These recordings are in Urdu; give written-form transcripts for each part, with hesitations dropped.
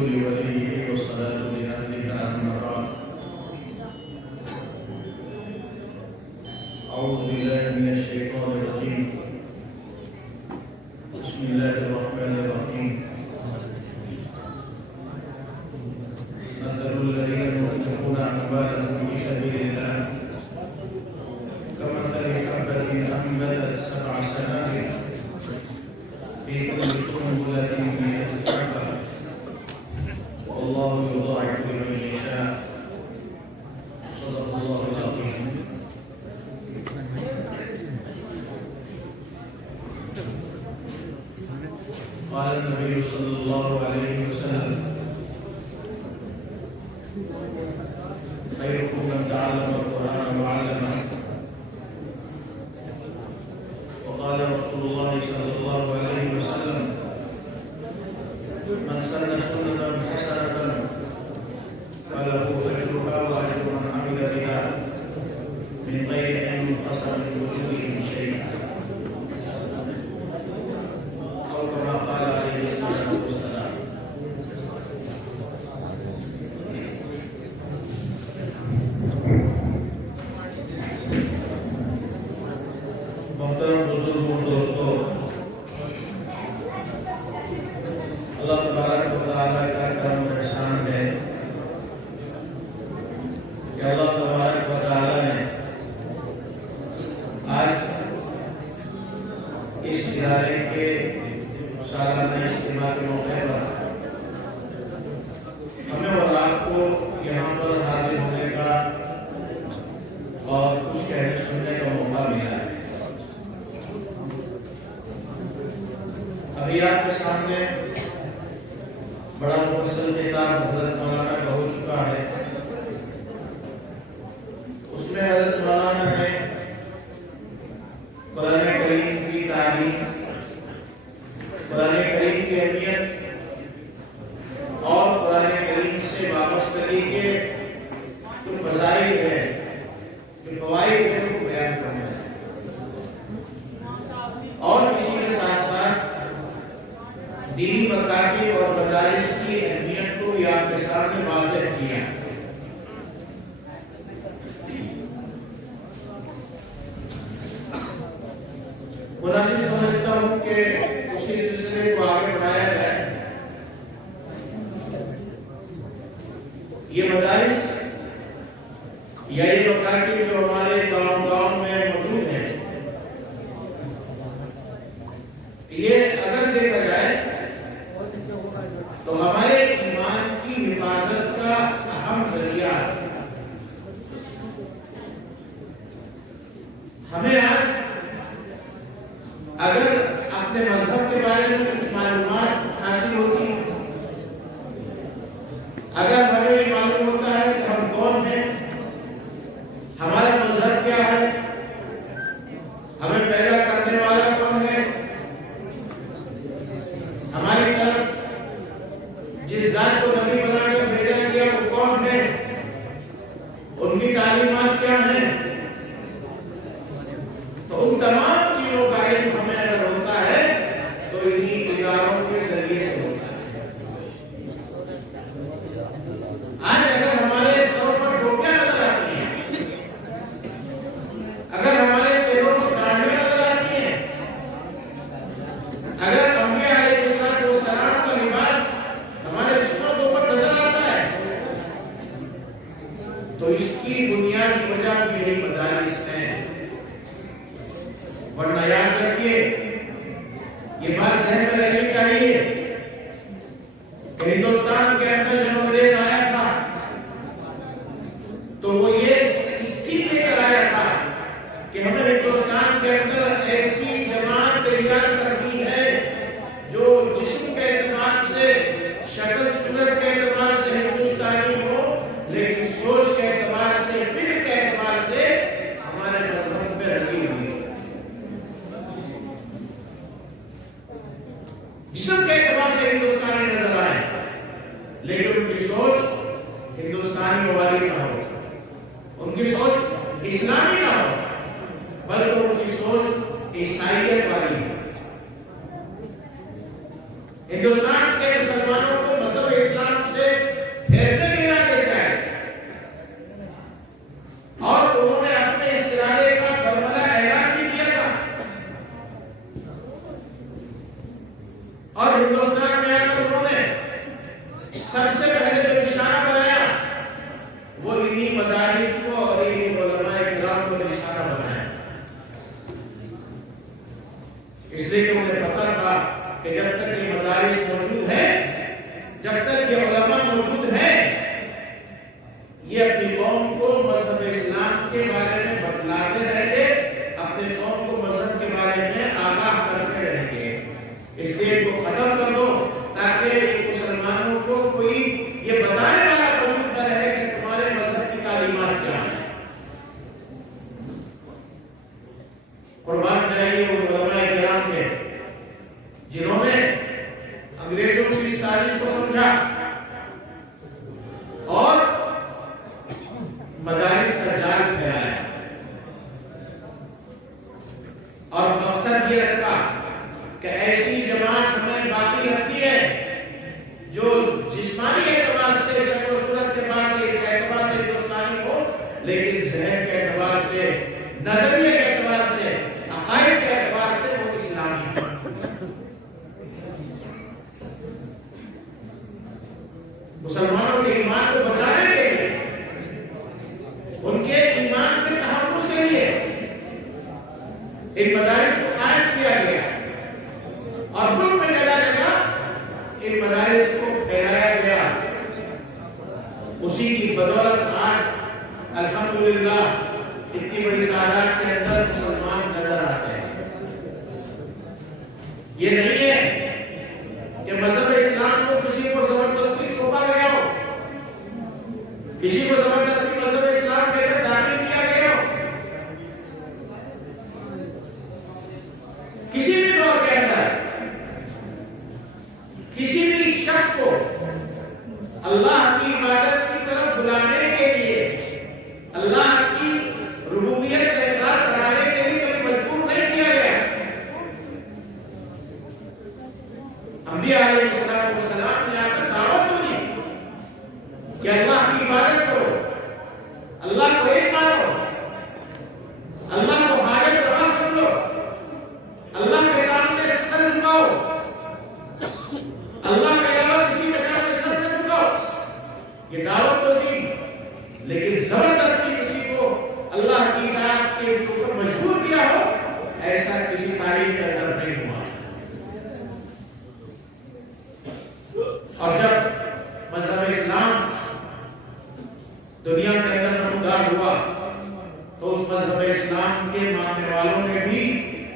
لوليه والصلاة لأهلها أما بعد. أعوذ بالله من الشيطان الرجيم. بسم الله الرحمن الرحيم. مثل الذين ينفقون أموالهم في سبيل الله كمثل حبة أنبتت 7 سنابل في كل سنبلة 100 حبة والله يضاعف لمن يشاء. صدق الله العظيم. قال النبي صلى الله عليه وسلم: خيركم من تعلم القرآن وعلمه. وقال رسول الله صلى الله عليه وسلم: من سن سنة حسنة فله أجرها وأجر من عمل بها من غير أن ينقص من أجورهم شيئا، أو كما قال عليه الصلاة والسلام. محترم بزرگوں دوستوں، اللہ تبارک و تعالیٰ کا کرم و احسان ہے کہ اللہ تبارک و تعالیٰ نے آج اس ادارے کے سالانہ اجتماع کے موقع پر ہمیں اور آپ کو یہاں پر حاضر ہونے کا اور کچھ کہنے سننے کا موقع ملا ہے. ابھی آپ کے سامنے بڑا مفصل کتاب حضرت مولانا کا ہو چکا ہے. اس میں حضرت مولانا نے قرآن کریم کی تعلیم، قرآن کریم کی اہمیت اور قرآن کریم سے وابستگی کے جو فضائل ہیں، جو فوائد ہیں، وہ بیان کرنا ہے. اور اسی کے ساتھ ساتھ دینی مکاتب اور مدارس کی اہمیت کو بھی آپ کے سامنے واضح کیا. مناسب سمجھتا ہوں کہ اسی سلسلے کو آگے بڑھایا جائے. یہ مدارس یا یہ مکاتب جو ہمارے گاؤں گاؤں میں موجود ہیں، یہ اگر دیکھا جائے تو ہمارے ایمان کی حفاظت کا اہم ذریعہ ہے. ہمیں آج اگر اپنے مذہب کے بارے میں کچھ معلومات حاصل ہوتی ہیں، اگر ہمیں یہ معلوم ہوتا ہے کہ ہم کون ہیں، ہمارا مذہب کیا ہے، ہمیں پیدا کرنے والا کون ہے، ہماری طرف جس ذات کو نبی بنا کر بھیجا گیا وہ کون ہے، ان کی تعلیمات کیا ہیں، تو ان تمام چیزوں کا علم ہمیں اگر ہوتا ہے تو انہی اداروں کے ذریعے سے ہوتا ہے. آج اگر ہمارے سر پر ٹوپیاں نظر آتی ہیں، اگر ہمارے چہروں پر داڑھیاں نظر آتی ہیں، اگر انبیاء علیہ السلام کا لباس ہمارے جسموں کے اوپر نظر آتا ہے، تو اس کی بنیادی وجہ بھی یہی مدارس ہیں. ورنہ یاد رکھیے، یہ بات ذہن میں رہنی چاہیے کہ ہندوستان کے اندر جب انگریز آیا تھا تو وہ یہ اسکیم لے کر آیا تھا کہ ہمیں ہندوستان کے اندر ایسی جماعت تیار کرنی ہے جو جسم کے اعتبار سے، شکل صورت کے اعتبار سے ہندوستانی ہو، لیکن سوچ کے اعتبار سے، فکر کے اعتبار سے ہمارے مذہب میں رکھی ہوئی ہے. جسم کے اعتبار سے ہندوستانی نظر آئے، لیکن ان کی سوچ ہندوستانی والی نہ ہو، ان کی سوچ اسلامی نہ ہو، بلکہ ان کی سوچ عیسائیت والی ہے. ہندوستان کے مسلمانوں کو مذہب اسلام جب تک یہ علماء موجود ہیں یہ اپنی قوم کو مذہب اسلام کے بارے میں بتلاتے رہیں گے، اپنے قوم کو مذہب کے بارے میں آگاہ کرتے رہیں گے۔ اس لیے ان کو ختم کر دو تاکہ مسلمانوں کو کوئی یہ بتانے والا موجود نہ رہے کہ تمہارے مذہب کی تعلیمات کیا ہیں۔ قربان جائیے وہ علماء کرام کے جنہوں نے انگریزوں کی سازش کو سمجھا اور مدارس کا جال پھیلایا اور مقصد یہ رکھا کہ ایسی جماعت ہمیں باقی رکھتی ہے جو جسمانی اعتبار سے شکل و صورت کے اعتبار سے ہندوستانی ہو، لیکن ذہن کے اعتبار سے، نظریے کے اعتبار سے، عقائد کے اعتبار سے وہ اسلامی ہے۔ مسلمانوں کے ایمان کو بچانے کے لیے، ان کے ایمان کے تحفظ کے لیے ان مدارس کو قائم کیا گیا اور ملک میں جگہ جگہ ان مدارس کو پھیلایا گیا۔ اسی کی بدولت آج الحمدللہ اتنی بڑی تعداد کے اندر مسلمان نظر آتے ہیں۔ یہ نہیں ہے کہ مذہب اسلام کو کسی کو زبردستی تھوپا گیا ہو، کسی کو زبردستی مذہب اسلام کے اندر داخل کیا گیا ہو۔ کسی بھی دور کے اندر کسی بھی شخص کو اللہ کی عبادت کی طرف بلانے کے لیے، اللہ کی ربوبیت کا اقرار کرانے کے لیے کبھی مجبور نہیں کیا گیا۔ انبیاء علیہ السلام نے آ کر دعوت دی کہ اللہ کی عبادت کرو، اللہ کو ایک مانو، اللہ کو حاجت روا سمجھو، اللہ کے سامنے سر جھکاؤ، اللہ کے علاوہ کسی کے سامنے سر نہ جھکاؤ۔ یہ دعوت تو دی، لیکن زبردستی کسی کو اللہ کی اطاعت کے اوپر مجبور کیا ہو، ایسا کسی تاریخ کے اندر نہیں ہوا۔ اور جب مذہب اسلام دنیا کے اندر نمودار ہوا تو اس مذہب اسلام کے ماننے والوں نے بھی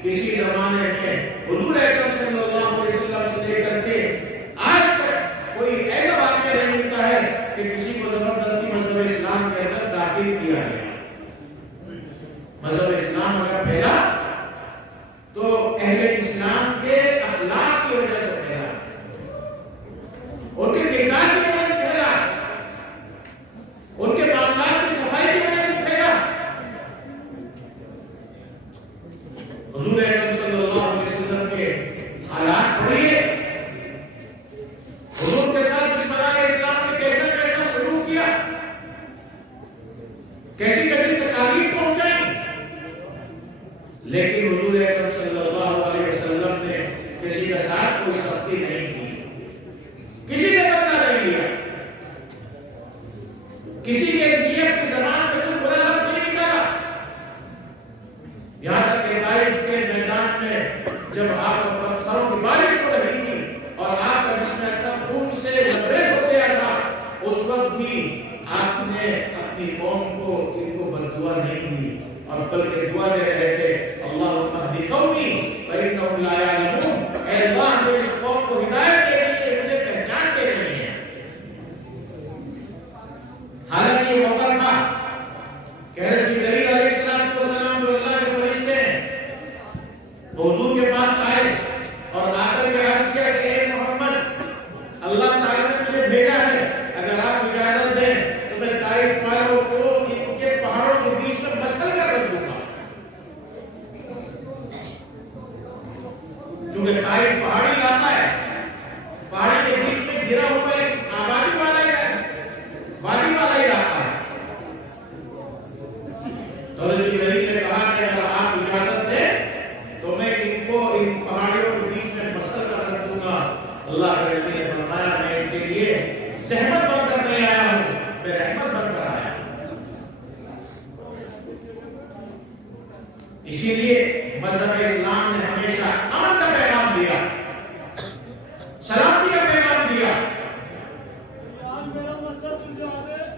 کسی زمانے میں حضور اکرم صلی اللہ علیہ وسلم سے لے کر کے آج تک کوئی ایسا واقعہ نہیں ملتا ہے کہ کسی کو زبردستی مذہب اسلام کے اندر داخل کیا گیا۔ مذہب اسلام اگر پھیلا تو اہل اسلام کے اخلاق کی وجہ سے پھیلا، ان کے کردار کی وجہ سے پھیلا، ان کے معاملات کی صفائی کی وجہ سے پھیلا۔ حضور اکرم صلی اللہ علیہ وسلم کے حالات پڑھیے، حضور کے ساتھ دشمنان اسلام نے کیسا کیسا سلوک کیا، کیسی کیسی تکالیف پہنچائی، لیکن حضور اکرم صلی اللہ علیہ وسلم نے کسی کے ساتھ کوئی سختی نہیں کی، کسی نے بدلہ نہیں لیا، کسی کے لیے اپنی زبان سے کوئی برا لفظ نہیں نکالا۔ یہاں تک کہ طائف کے میدان میں جب آپ پتھروں کی بارش ہو رہی تھی اور آپ کا جسم اکرم خون سے لبریز ہو گیا تھا، اس وقت بھی آپ نے اپنی قوم کو ان کو بددعا نہیں دی اور بلکہ دعا دے رہے تھے، اللہم اہد قومی فإنہم لا یعلمون، اے اللہ میری اس قوم کو ہدایت دے دیجیے، مجھے پہچانتے نہیں ہیں۔ حالانکہ یہ موقع تھا کہ حضرت جبرائیل علیہ السلام جو اللہ کے فرشتے ہیں حضور کے پاس آئے اور آ کر کے عرض کیا کہ اے محمد، اللہ تعالیٰ نے مجھے بھیجا ہے، اگر آپ اجازت دیں تو میں طائف والوں کو ان کے پہاڑوں کے بیچ میں مسل کر رکھ دوں گا۔ چونکہ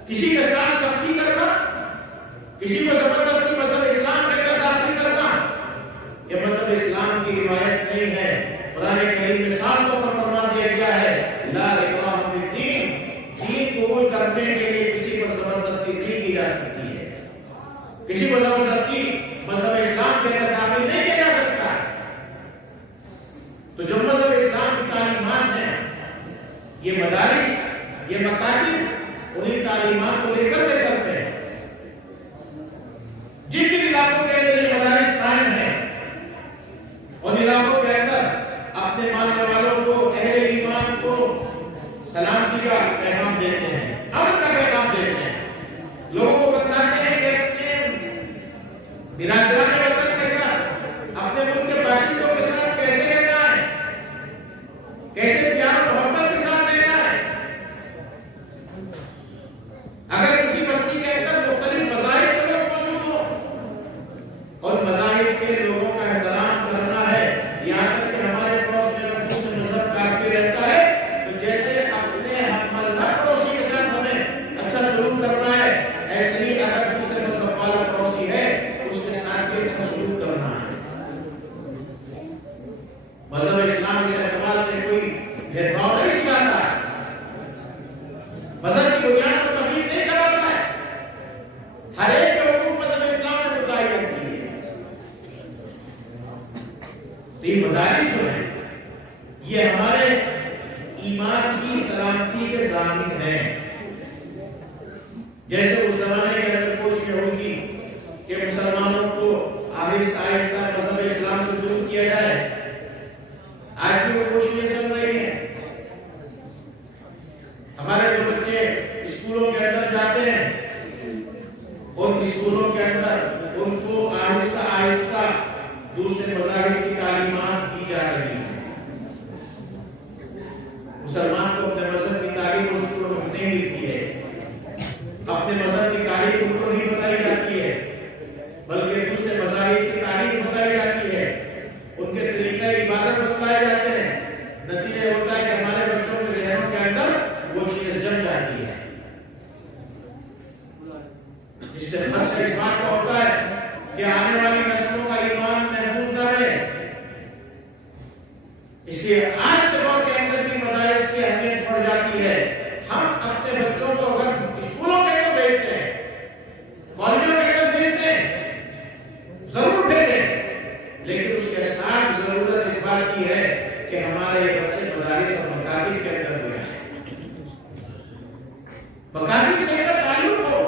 کسی کے ساتھ سختی کرنا، کسی کو زبردستی مذہب اسلام کے اندر داخل کرنا، یہ مذہب اسلام کی روایت نہیں ہے۔ قرآن کریم میں صاف طور پر فرما دیا گیا ہے لا اکراہ فی الدین، دین قبول کرنے کے لیے کسی پر زبردستی نہیں کی جا سکتی ہے، کسی کو زبردستی مذہب اسلام کے اندر داخل نہیں کیا جا سکتا۔ تو جو مذہب اسلام کی تعلیمات ہیں، یہ مدارس، یہ مکاتب انہی تعلیمات کو لے کر کے چلتے ہیں۔ جن جن علاقوں کے اندر یہ مدارس قائم ہیں، ان علاقوں کے اندر اپنے ماننے والوں کو، اہل ایمان کو سلامتی کا پیغام دیتے ہیں، امن کا پیغام دیتے ہیں، لوگوں کو بتلاتے ہیں کہ اپنے برادران وطن کے ساتھ، اپنے ملک کے باشندوں کے ساتھ کیسے رہنا ہے، کیسے پیار محبت کے ساتھ رہنا ہے۔ اگر کسی بستی کے اندر مختلف مذاہب کے لوگ موجود ہوں اور مذاہب کے لوگوں کا احترام کرنا ہے، یہاں تک کہ ہمارے پڑوس میں اگر دوسرے مذہب کا آدمی رہتا ہے تو جیسے اپنے ہم مذہب پڑوسی کے ساتھ ہمیں اچھا سلوک کرنا ہے، ایسے ہی اگر دوسرے مذہب والا پڑوسی ہے اس کے ساتھ بھی اچھا سلوک کرنا ہے۔ مذہب اسلام اس اعتبار سے کوئی بھید بھاؤ نہیں سکھاتا ہے، مذہب کی بنیاد پر تفریق نہیں کراتا ہے، ہر ایک کے حقوق مذہب اسلام نے متعین کی ہے۔ تو یہ مدارس جو ہیں یہ ہمارے ایمان کی سلامتی کے ضامن ہیں۔ جیسے اس زمانے کے اندر کوشش ہوگی کہ مسلمانوں کو آہستہ آہستہ مذہب اسلام سے دور کیا جائے، آج بھی وہ کوششیں چل رہی ہیں۔ ہمارے جو بچے اسکولوں کے اندر جاتے ہیں، ان اسکولوں کے اندر ان کو آہستہ آہستہ دوسرے مذاہب کی تعلیمات دی جا رہی ہیں۔ مسلمان کو اپنے مذہب کی تعلیم اسکولوں میں نہیں ملتی ہے، اپنے مذہب کی تعلیم ان کو نہیں بتائی جاتی ہے، بلکہ دوسرے مذاہب کی تعلیم بتائی جاتی ہے، ان کے طریقہ عبادت بتائے جاتے ہیں۔ نتیجہ ہوتا ہے کہ ہمارے بچوں کے ذہنوں کے اندر وہ چیزیں جم جاتی ہے، اس سے خدشہ اس بات کا ہوتا ہے کہ آنے والی نسلوں کا ایمان محفوظ نہ رہے۔ اس لیے آج کے دور کے اندر بھی مدارس کی اہمیت بڑھ جاتی ہے۔ ہم اپنے بچوں کو اگر اسکولوں کے اندر بھیجتے ہیں، کالجوں کے اندر بھیجتے ہیں، ضرور بھیجیں، لیکن اس کے ساتھ ضرورت اس بات کی ہے کہ ہمارے بچے مدارس اور مکاتب کے اندر بھی آئیں، مکاتب سے کا تعلق ہو،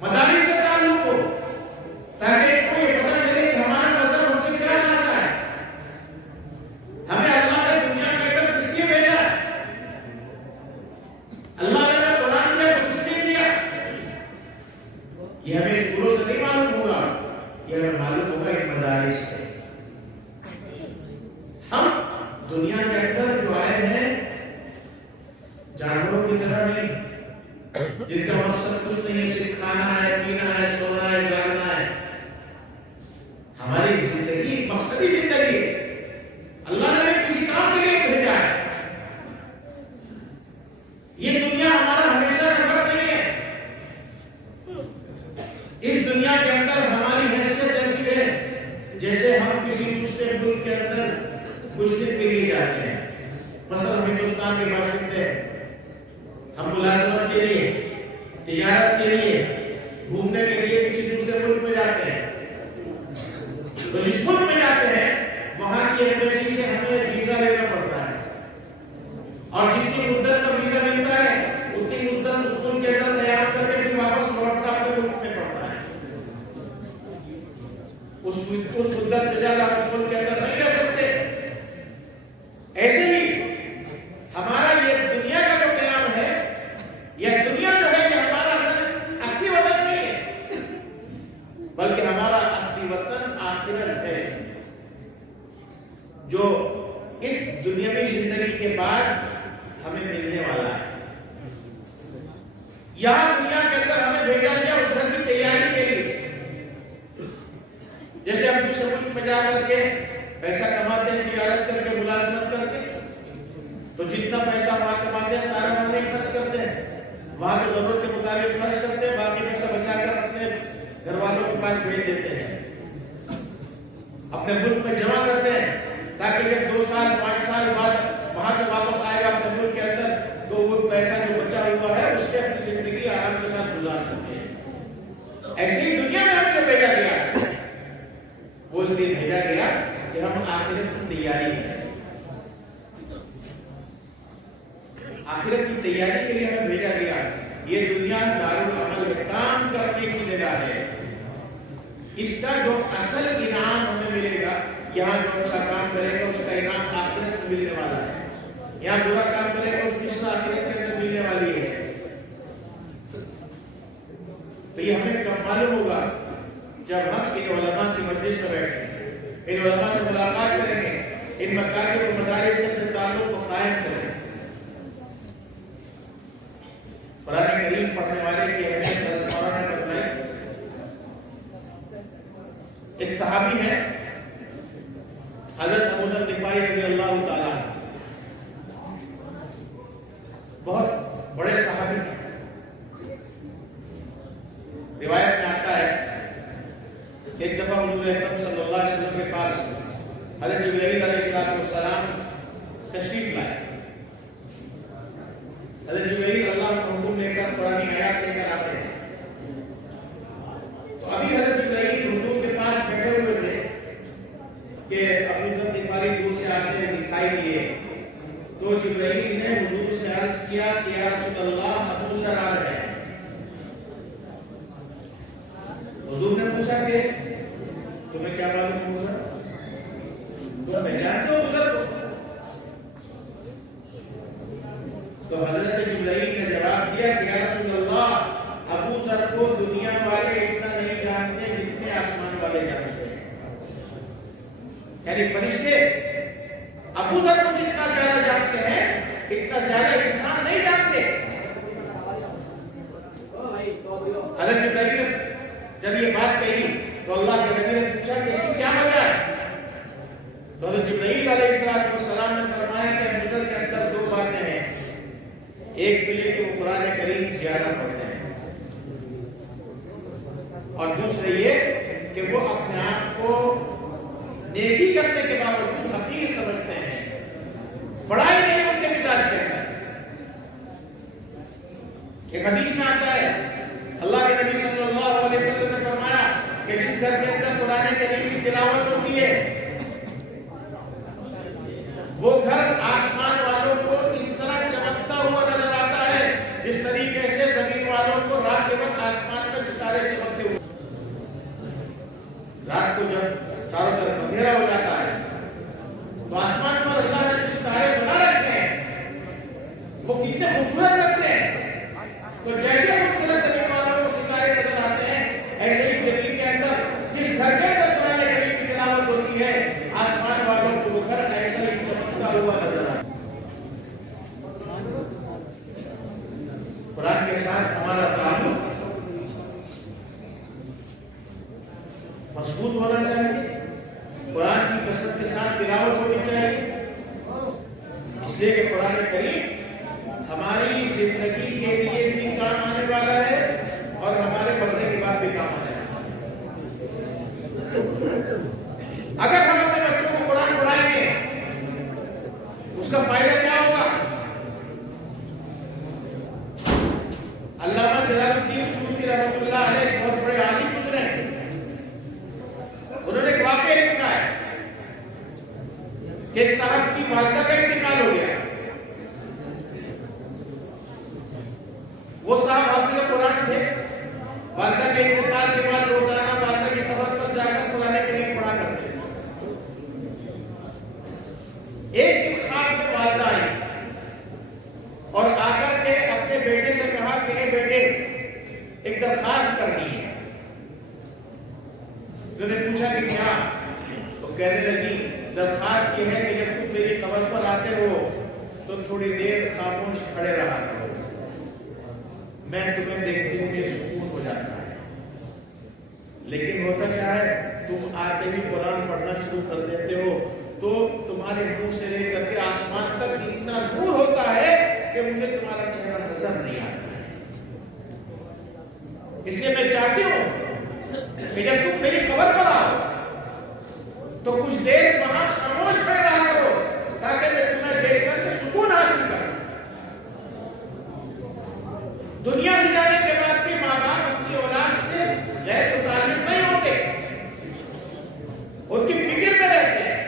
مدارس سے تعلق ہو، تاکہ کوئی پتہ چلے کہ ہمارا مذہب ہم سے کیا چاہتا ہے، ہمیں اللہ نے دنیا کے اندر کس لیے بھیجا ہے، اللہ نے ہمیں قرآن دیا تو کس لیے دیا۔ یہ ہمیں اسکولوں سے نہیں معلوم ہوگا، یہ ہمیں معلوم ہوگا ایک مدارس سے۔ ہم دنیا کے اندر جو آئے ہیں جانوروں کی طرح نہیں، جن کا مقصد کچھ نہیں ہے، صرف کھانا ہے، پینا ہے، سونا ہے، جاگنا ہے۔ ہماری زندگی ایک مقصدی زندگی ہے، اللہ نے ہمیں کسی کام کے لیے بھیجا ہے۔ یہ دنیا ہمارا ہمیشہ کا گھر نہیں ہے، اس دنیا کے اندر ہماری حیثیت ایسی ہے جیسے ہم کسی دوسرے ملک کے اندر کچھ دن کے لیے جاتے ہیں۔ مثلا ہندوستان کے باشندے ہم ملازمت کے لیے، تجارت کے لیے، گھومنے کے لیے کسی دوسرے ملک میں جاتے ہیں، تو جس ملک میں جاتے ہیں وہاں کی ایمبیسی سے ہمیں ویزا لینا پڑتا ہے، اور جتنی مدت کا ویزا ملتا ہے اتنی مدت اس ملک کے اندر تیار کر کے پھر واپس لوٹنا اپنے ملک میں پڑتا ہے۔ اس مدت سے زیادہ اس ملک کے اندر نہیں رہ سکتے۔ ایسے ہی ہمارا یہ دنیا کا جو قیام ہے، یہ دنیا جو ہے یہ ہمارا اصلی وطن نہیں ہے، بلکہ ہمارا اصلی وطن آخرت ہے، جو اس دنیاوی زندگی کے بعد ہمیں ملنے والا ہے۔ یہاں دنیا کے اندر ہمیں بھیجا گیا اس وقت کی تیاری کے لیے، جیسے ہم دوسرے ملک میں جا کر کے پیسہ کماتے ہیں، تجارت کر کے، ملازمت کر کے، تو جتنا پیسہ وہاں کماتے ہیں سارا وہاں نہیں خرچ کرتے ہیں، وہاں تو ضرورت کے مطابق خرچ کرتے ہیں، باقی پیسہ بچا کر اپنے گھر والوں کے پاس بھیج دیتے ہیں، اپنے ملک میں جمع کرتے ہیں، تاکہ جب 2 سال 5 سال بعد وہاں سے واپس آئے گا اپنے ملک کے اندر تو وہ پیسہ جو بچا ہوا ہے اس سے اپنی زندگی آرام کے ساتھ گزار سکتے ہیں۔ ایسے ہی دنیا میں ہمیں جو بھیجا گیا وہ اس لیے بھیجا گیا کہ ہم آخرت کی تیاری کریں، آخرت کی تیاری کے لیے ہمیں بھیجا گیا۔ یہ دنیا دارالعمل ہے، کام کرنے کی جگہ ہے، اس کا جو اصل انعام ہمیں ملے گا، یہاں جو اچھا کام کرے گا اس کا انعام آخرت میں ملنے والا ہے، یہاں برا کام کرے گا اس کی سزا آخرت کے اندر ملنے والی ہے۔ تو یہ ہمیں کب معلوم ہوگا؟ جب ہم ان علماء کی مجلس میں بیٹھیں گے، ان علماء سے ملاقات کریں گے، ان مکاتب و مدارس سے اپنے تعلق کو قائم کریں گے۔ قرآن کریم پڑھنے والے کی اہمیت حضرت مولانا نے بتلائی۔ ایک صحابی ہے حضرت ابو ذر غفاری رضی اللہ تعالیٰ، بہت بڑے صحابی ہیں۔ روایت میں آتا ہے ایک دفعہ حضور اکرم صلی اللہ علیہ وسلم کے پاس حضرت جبرائیل علیہ السلام تشریف لائے۔ حضرت جبرائیل اللہ کا حکم لے کر قرآن آیات لے کر آتے ہیں، تو ابھی حضرت جبرائیل حضور کے پاس بیٹھے ہوئے تھے کہ ابو ذر غفاری دور سے آتے ہوئے دکھائی دیے، تو جبرائیل نے حضور سے عرض کیا کہ یا رسول اللہ ابو ذر آ رہے ہیں۔ حضور نے پوچھا کہ تمہیں کیا معلوم ابو ذر، تم پہچانتے ہو ابو ذر کو؟ تو حضرت جبرائیل نے جواب دیا کہ یا رسول اللہ ابو ذر کو دنیا والے اتنا نہیں جانتے جتنے آسمان والے جانتے ہیں، یعنی فرشتے ابو ذر کو جتنا زیادہ جانتے ہیں اتنا زیادہ انسان نہیں جانتے۔ حضرت جبرائیل نے جب یہ بات کہی تو اللہ کے نبی نے پوچھا کہ اس کی کیا وجہ ہے؟ تو حضرت جبرائیل علیہ السلام نے فرمایا کہ ابو ذر کے اندر 2 باتیں ہیں، ایک تو یہ کہ وہ قرآن کریم زیادہ پڑھتے ہیں، اور دوسرے یہ کہ وہ اپنے آپ کو نیکی کرنے کے باوجود حقیر سمجھتے ہیں، بڑائی نہیں ان کے مزاج کے اندر۔ ایک حدیث میں آتا ہے اللہ کے نبی صلی اللہ علیہ وسلم نے فرمایا کہ جس گھر کے اندر قرآن کریم کی تلاوت ہوتی ہے وہ گھر آسمان والوں کو اس طرح چمکتا ہوا نظر آتا ہے جس طریقے سے زمین والوں کو رات کے وقت آسمان میں ستارے چمکتے ہوئے۔ رات کو جب چاروں طرف اندھیرا ہو جاتا ہے تو آسمان پر اللہ نے جو ستارے بنا رکھے ہیں وہ کتنے خوبصورت لگتے ہیں۔ تو جیسے خوبصورت زمین والوں کو ستارے نظر آتے ہیں، ایسے ہی زمین کے اندر جس گھر کے اندر قرآن کریم کی تلاوت ہوتی ہے آسمان والوں کو وہ گھر ایسا ہی چمکتا ہوا نظر آتا ہے۔ قرآن کے ساتھ ہمارا تعلق مضبوط ہونا چاہیے، قرآن کی کثرت کے ساتھ تلاوت ہونی چاہیے، اس لیے کہ قرآن کریم ہماری زندگی کے لیے بھی کام آنے والا ہے اور ہمارے مرنے کے بعد بھی کام آنے والا ہے۔ اگر ہم اپنے بچوں کو قرآن پڑھائیں گے اس کا فائدہ کیا ہوگا؟ علامہ جلال الدین سیوطی رحمۃ اللہ علیہ بہت بڑے عالم گزرے ہیں، انہوں نے ایک واقعہ لکھا ہے کہ ایک صاحب کی والدہ کا انتقال ہو گیا، وہ صاحب حافظ قرآن تھے، والدہ کے انتقال کے بعد روزانہ والدہ کی قبر پر جا کر قرآن کریم پڑھا کرتے تھے۔ ایک دن خواب میں والدہ آئی اور آ کر کے اپنے بیٹے سے کہا کہ اے بیٹے ایک درخواست کرنی ہے۔ انہوں نے پوچھا کہ کیا؟ تو کہنے لگی درخواست یہ ہے کہ جب تم میری قبر پر آتے ہو تو تھوڑی دیر خاموش کھڑے رہا کرو، میں تمہیں دیکھتی ہوں یہ سکون ہو جاتا ہے، لیکن ہوتا کیا ہے تم آتے ہی قرآن پڑھنا شروع کر دیتے ہو تو تمہارے منہ سے لے کر کے آسمان تک اتنا نور ہوتا ہے کہ مجھے تمہارا چہرہ نظر نہیں آتا ہے۔ اس لیے میں چاہتی ہوں کہ جب تم میری قبر پر آؤ تو کچھ دیر وہاں خاموش کھڑے رہا کرو تاکہ میں تمہیں دیکھ کر کے سکون حاصل کروں۔ دنیا سے جانے کے بعد بھی ماں باپ اپنی اولاد سے غیر متعلق نہیں ہوتے، ان کی فکر میں رہتے ہیں۔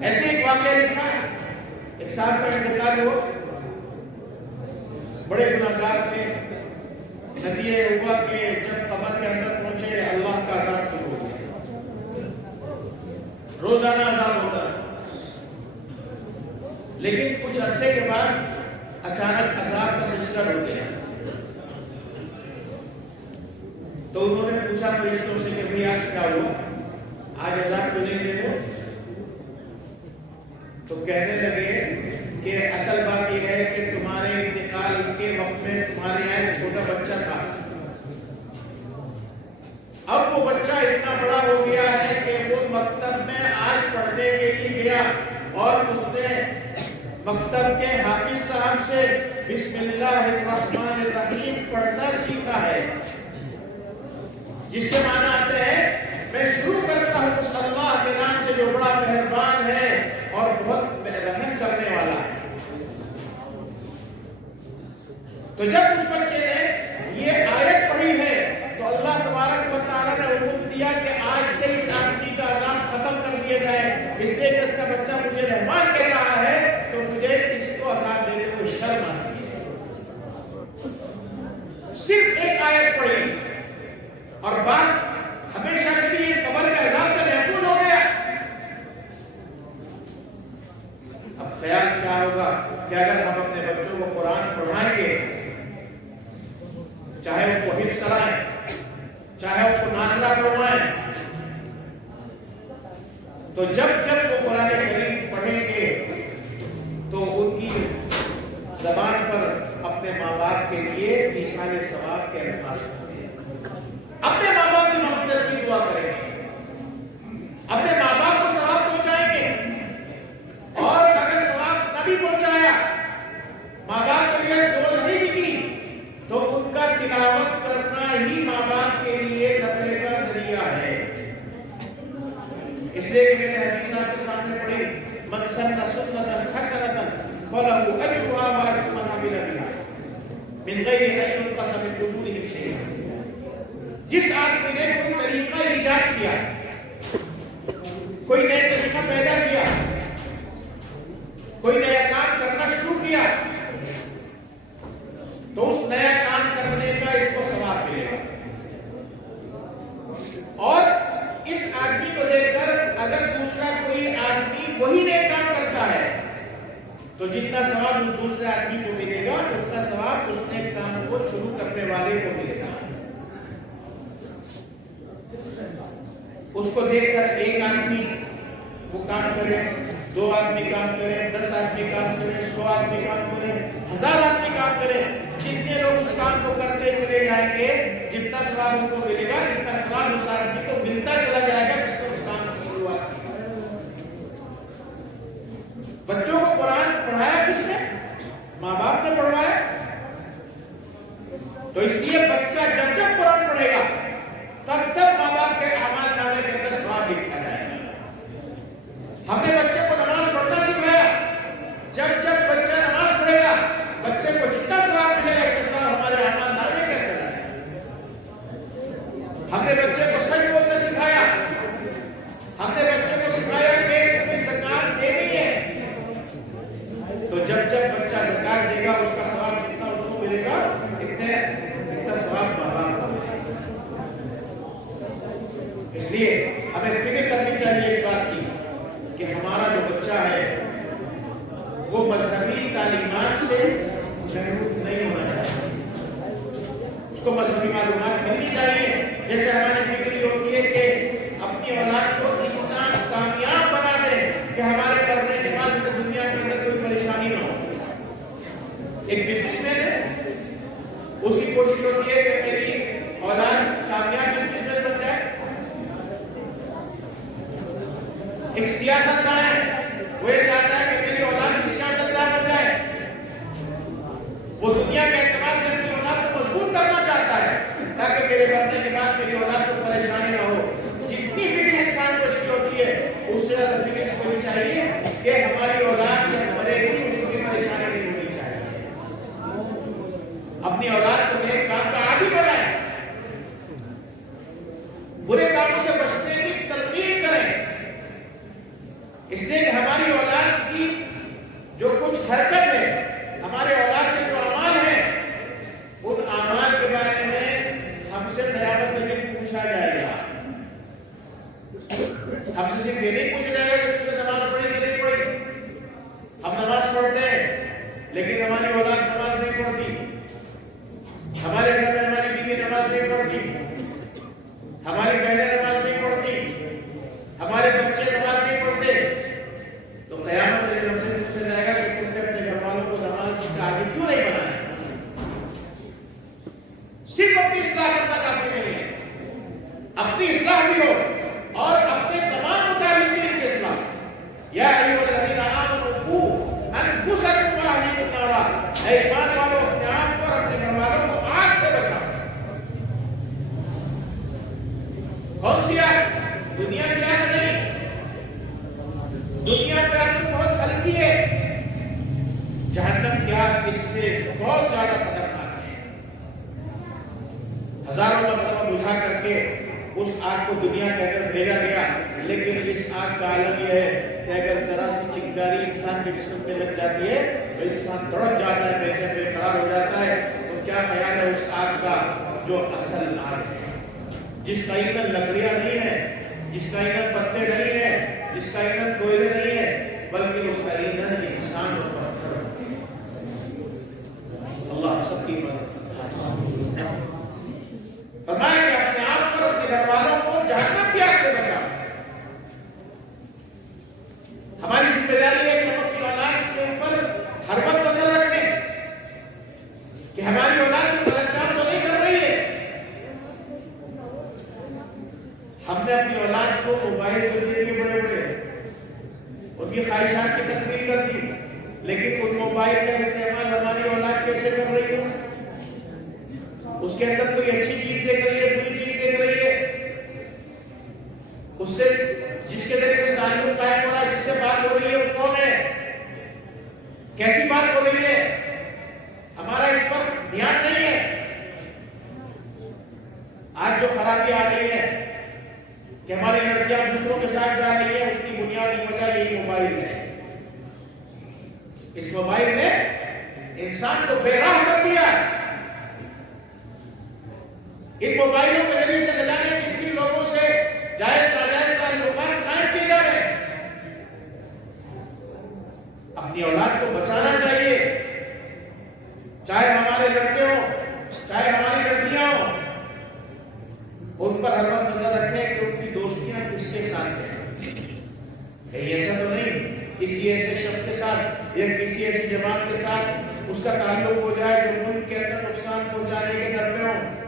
ایسے ایک واقعہ لکھا ہے، ایک صاحب کا انتقال ہوا، بڑے گناہگار تھے، ندی عقبہ کے جب قبر کے اندر پہنچے اللہ کا عذاب شروع ہو گیا، روزانہ عذاب ہوتا ہے، لیکن کچھ عرصے کے بعد اچانک عذاب کا سلسلہ رک گیا۔ تو انہوں نے پوچھا فرشتوں سے کہ بھئی آج کیا ہوا، آج عذاب کیوں نہیں دے رہے ہو؟ تو کہنے لگے کہ اصل بات یہ ہے کہ تمہارے انتقال کے وقت میں تمہارے یہاں ایک چھوٹا بچہ تھا، اب وہ بچہ اتنا بڑا ہو گیا ہے کہ وہ مکتب میں آج پڑھنے کے لیے گیا اور اس نے مکتب کے حافظ صاحب سے بسم اللہ الرحمن الرحیم پڑھنا سیکھا ہے، جس کے معنی آتے ہیں میں شروع کرتا ہوں اس اللہ کے نام سے جو بڑا مہربان ہے اور بہت رحم کرنے والا ہے۔ تو جب اس بچے نے یہ آیت پڑھی ہے تو اللہ تبارک و تعالیٰ نے حکم دیا کہ آج سے اس آدمی کا عذاب ختم کر دیا جائے، اس لیے کہ اس کا بچہ مجھے رحمان کہہ رہا ہے تو مجھے اس کو عذاب دینے کو شرم آتی ہے۔ صرف ایک آیت پڑھی اور بات ہمیشہ کے لیے قبر کے عذاب سے محفوظ ہو گیا۔ اب خیال کیا ہوگا کہ اگر ہم اپنے بچوں کو قرآن پڑھائیں گے، چاہے ان کو حفظ کرائیں، چاہے ان کو ناظرہ پڑھوائیں، تو جب جب وہ قرآن کریم پڑھیں گے تو ان کی زبان پر اپنے ماں باپ کے لیے ایصال ثواب کے الفاظ ہوں گے، اپنے ماں باپ کی مغفرت کی دعا کریں گے، اپنے ماں باپ کو ثواب پہنچائیں گے، اور اگر ثواب نہ بھی پہنچایا، ماں باپ کے لیے دعا نہیں بھی کی، تو ان کا تلاوت کرنا ہی ماں باپ کے لیے نفع کا ذریعہ ہے۔ اس لیے کہ میں نے حدیث آپ کے سامنے پڑھی، من سن سنة حسنة فله أجرها وأجر من عمل بها من غیر ان ينقص من اجورهم شيئا۔ جس آدمی نے کوئی طریقہ ایجاد کیا، کوئی نیا طریقہ پیدا کیا، کوئی نیا کام کرنا شروع کیا، تو اس نیا کام کرنے کا اس کو ثواب ملے گا، اور اس آدمی کو دیکھ کر اگر دوسرا کوئی آدمی وہی نیا کام کرتا ہے تو جتنا ثواب اس دوسرے آدمی کو ملے گا اتنا ثواب اس نئے کام کو شروع کرنے والے کو ملے گا۔ اس کو دیکھ کر ایک آدمی وہ کام کرے، 2 آدمی کام کرے، 10 آدمی کام کرے، 100 آدمی کام کرے، 1000 آدمی کام کرے، جتنے لوگ اس کام کو کرتے چلے جائیں گے جتنا ثواب ان کو ملے گا جتنا ثواب اس آدمی کو ملتا چلا جائے گا جس نے اس کام کی شروعات کی۔ بچوں کو قرآن پڑھایا کس نے؟ ماں باپ نے پڑھوایا۔ تو اس لیے بچہ جب جب قرآن پڑھے گا تب تب ماں باپ کے اعمال نامے کے اندر ثواب لکھا جائے گا۔ ہم نے بچے کو نماز پڑھنا سکھایا، جب جب بچہ نماز پڑھے گا بچے کو جتنا ثواب ملے گا اتنا ثواب ہمارے اعمال نامے کے اندر آئے گا۔ ہم نے بچے کو سچ بولنا سکھایا، ہم نے بچے کو سکھایا کہ تمہیں زکات دینی ہے، تو جب جب بچہ زکات دے گا اس کا ثواب جتنا اس کو ملے گا اتنا ثواب ماں باپ کو ملے گا۔ اس لیے ہمیں فکر کرنی چاہیے اس بات کی کہ ہمارا جو بچہ ہے وہ مذہبی تعلیمات سے محروم نہیں ہونا چاہیے، اس کو مذہبی معلومات ملنی چاہیے۔ جیسے ہماری فکر یہ ہوتی ہے کہ اپنی اولاد کو اتنا کامیاب بنا دیں کہ ہمارے مرنے کے بعد انہیں دنیا کے اندر کوئی پریشانی نہ ہو۔ ایک بزنس مین ہے، اس کی کوشش ہوتی ہے کہ میری اولاد کامیاب بزنس مین بن جائے۔ ایک سیاستدان ہے، وہ یہ چاہتا ہے کہ میری اولاد بھی سیاستدان بن جائے، وہ دنیا کے اعتبار جو کچھ حرکت ہے، ہمارے اولاد کے جو اعمال ہیں، ان اعمال کے بارے میں ہم سے قیامت کے دن پوچھا جائے گا. ہم سے صرف یہ نہیں پوچھا جائے گا کہ تم نے نماز پڑھی کہ نہیں پڑھی. ہم نماز پڑھتے ہیں لیکن ہماری اولاد نماز نہیں پڑھتی، ہمارے گھر میں ہماری بیوی نماز نہیں پڑھتی، ہماری بہنیں نماز نہیں پڑھتی، ہمارے بچے نماز نہیں پڑھتے. تو قیامت کے دن ہم سے پوچھا جائے گا کہ تم نے اپنے گھر والوں کو نماز کا عادی کیوں نہیں بنایا. صرف اپنی اصلاح کرنا کافی نہیں ہے، اپنی اصلاح بھی ہو اور اپنے تمام متعلقین کی اصلاح. یا ایھا الذین آمنوا قوا انفسکم واہلیکم نارا، اے ایمان والو اپنے آپ کو اور اپنے گھر والوں کو آگ سے بچاؤ. کون سی آگ؟ دنیا کی آگ نہیں. دنیا کی آگ تو بہت ہلکی ہے، جہنم کی آگ اس سے بہت زیادہ خطرناک ہے. ہزاروں مرتبہ بجھا کر کے اس آگ کو دنیا کے اندر بھیجا گیا، لیکن اس آگ کا عالم یہ ہے کہ اگر ذرا سی چنگاری انسان کے جسم پہ لگ جاتی ہے تو انسان تڑپ جاتا ہے، بے چین بے قرار ہو جاتا ہے. تو کیا خیال ہے اس آگ کا جو اصل آگ ہے، جس کا ایندھن لکڑیاں نہیں ہے، جس کا ایندھن پتے نہیں ہے، جس کا ایندھن کوئلے نہیں ہے، بلکہ اس کا ایندھن انسان اور پتھر. اللہ سب کی مدد فرمایا کہ اپنے آپ پر اور اپنے گھر والوں کو جہنم کی آگ سے بچاؤ. ہماری ذمہ داری ہے کہ ہم اپنی اولاد کے اوپر ہر وقت نظر رکھیں کہ ہماری اولاد کو غلط کام تو نہیں کر رہی ہے. ہم نے اپنی اولاد کو موبائل تو دے دیے بڑے بڑے، ان کی خواہشات کی تکمیل کر دی، لیکن ان موبائل کا استعمال ہماری اولاد کیسے کر رہی ہے؟ اس کے اندر کوئی اچھی چیز دیکھ رہی ہے، بری چیز دیکھ رہی ہے؟ اس سے جس کے ذریعے سے تعلق قائم ہو رہا ہے، جس سے بات ہو رہی ہے، وہ کون ہے؟ کیسی بات ہو رہی ہے؟ ہمارا اس پر دھیان نہیں ہے. آج جو خرابی آ رہی ہے کہ ہماری لڑکیاں دوسروں کے ساتھ جا رہی ہے، اس کی بنیادی وجہ یہی موبائل ہے. اس موبائل نے انسان کو بے راہ کر دیا. ان موبائلوں کے ذریعے سے نہ جانے کن لوگوں سے جائز ناجائز تعلقات قائم کیے جا رہے ہیں. اپنی اولاد کو بچانا چاہیے، چاہے ہمارے لڑکے ہوں چاہے ہماری لڑکیاں ہوں. ان پر ہر وقت نظر رکھیں کہ ان کی دوستیاں کس کے ساتھ ہیں. کہیں ایسا تو نہیں کسی ایسے شخص کے ساتھ یا کسی ایسی جماعت کے ساتھ اس کا تعلق ہو جائے جو ملک کے اندر نقصان پہنچانے کے در میں ہوں،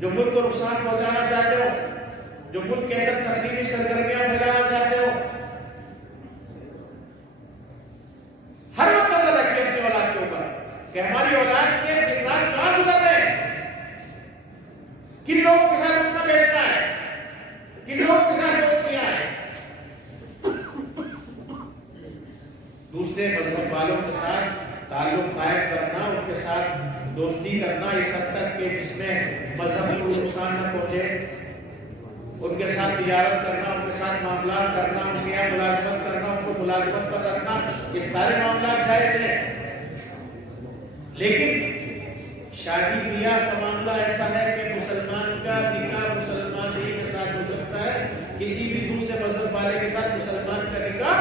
جو ملک کو نقصان پہنچانا چاہتے ہو، جو ملک کے اندر تخریبی سرگرمیاں پھیلانا چاہتے ہو. ہر وقت نظر رکھیں اپنی اولاد کے اوپر کہ ہماری اولاد کے دن رات کہاں گزر رہے ہیں، کن لوگوں کے ساتھ اٹھنا بیٹھنا ہے، کن لوگوں کے ساتھ دوستیاں ہیں. دوسرے مذہب والوں کے ساتھ تعلق قائم کرنا، ان کے ساتھ دوستی کرنا اس حد تک کہ جس میں مذہب کو نقصان نہ پہنچے، ان کے ساتھ تجارت کرنا، ان کے ساتھ معاملات کرنا، ان کے یہاں ملازمت کرنا، ان کو ملازمت پر رکھنا، یہ سارے معاملات جائز ہیں. لیکن شادی بیاہ کا معاملہ ایسا ہے کہ مسلمان کا نکاح مسلمان ہی کے ساتھ ہو سکتا ہے، کسی بھی دوسرے مذہب والے کے ساتھ مسلمان کا نکاح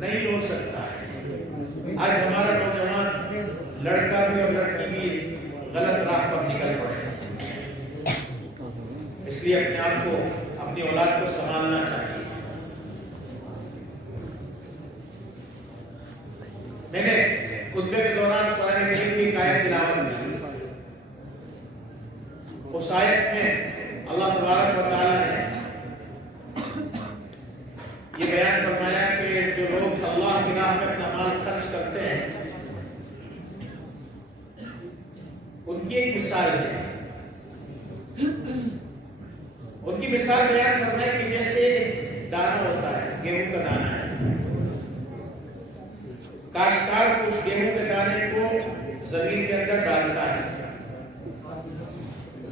نہیں ہو سکتا ہے. آج ہمارا نوجوان لڑکا بھی اور لڑکی بھی غلط راہ پر نکل پڑے ہیں. اس لیے اپنے آپ کو اپنی اولاد کو سنبھالنا چاہیے. میں نے خطبے کے دوران قرآن کریم کی ایک آیت تلاوت کی. اس آیت میں اللہ تبارک و تعالی نے یہ بیان فرمایا کہ جو لوگ اللہ کی راہ میں اپنا مال خرچ کرتے ہیں ان کی ایک مثال ہے. ان کی مثال بیان فرمایا کہ جیسے دانہ ہوتا ہے، گیہوں کا دانہ ہے، کاشتکار اس گیہوں کے دانے کو زمین کے اندر ڈالتا ہے،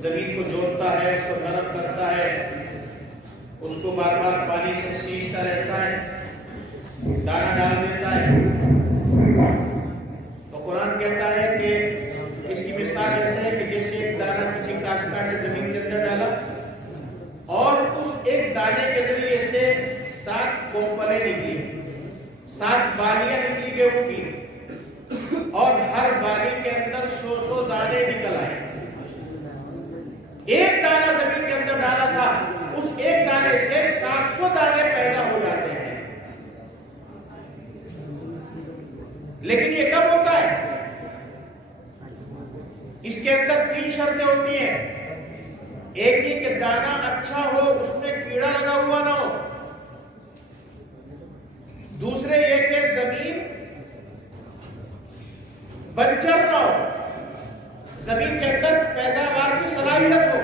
زمین کو جوتتا ہے، اس کو نرم کرتا ہے، اس کو بار بار پانی سے سینچتا رہتا ہے، دانہ ڈال دیتا ہے. بالیاں نکلی گیہوں کی اور ہر بالی کے اندر 100 دانے نکل آئے. ایک دانہ زمین کے اندر ڈالا تھا، اس ایک دانے سے 700 دانے پیدا ہو جاتے ہیں. لیکن یہ کب ہوتا ہے؟ اس کے اندر 3 شرطیں ہوتی ہیں. ایک یہ کہ دانہ اچھا ہو، اس میں کیڑا لگا ہوا نہ ہو. دوسرے یہ کہ زمین بنجر نہ ہو، زمین کے اندر پیداوار کی صلاحیت ہو.